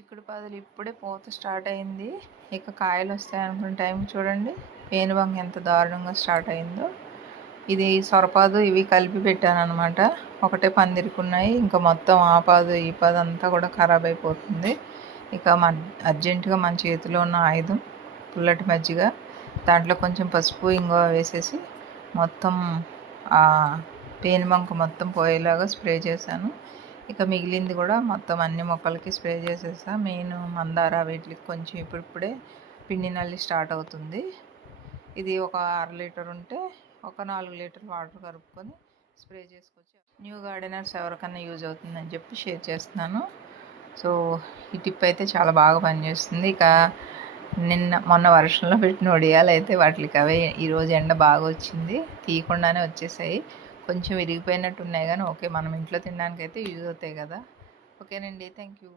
చిక్కుడు పాదులు ఇప్పుడే పూత స్టార్ట్ అయింది. ఇక కాయలు వస్తాయి అనుకున్న టైం చూడండి. పేనుబంగ ఎంత దారుణంగా స్టార్ట్ అయిందో. ఇది సొరపాదు ఇవి కలిపి పెట్టాను అనమాట ఒకటే పందిరుకున్నాయి. ఇంకా మొత్తం ఆ పాదు ఈ పాదు అంతా కూడా ఖరాబ్ అయిపోతుంది. ఇక మన అర్జెంటుగా మన చేతిలో ఉన్న ఆయుధం పుల్లటి మజ్జిగ దాంట్లో కొంచెం పసుపు ఇంగువ వేసేసి మొత్తం ఆ పేనుబంక మొత్తం పోయేలాగా స్ప్రే చేశాను. ఇక మిగిలింది కూడా మొత్తం అన్ని మొక్కలకి స్ప్రే చేసేసా. మెయిన్ మందార వీటికి కొంచెం ఇప్పుడిప్పుడే పిండి నల్లి స్టార్ట్ అవుతుంది. ఇది ఒక అర లీటర్ ఉంటే ఒక నాలుగు లీటర్ వాటర్ కలుపుకొని స్ప్రే చేసుకోవచ్చు న్యూ గార్డెనర్స్ ఎవరికైనా యూజ్ అవుతుందని చెప్పి షేర్ చేస్తున్నాను. సో ఈ టిప్ అయితే చాలా బాగా పనిచేస్తుంది. ఇక నిన్న మొన్న వర్షంలో పెట్టిన ఒడియాలు అయితే వాటికి అవే ఈరోజు ఎండ బాగా వచ్చింది. తీయకుండానే వచ్చేసాయి. కొంచెం విరిగిపోయినట్టు ఉన్నాయి కానీ ఓకే మనం ఇంట్లో తినడానికి అయితే యూజ్ అవుతాయి కదా. ఓకేనండి థ్యాంక్ యూ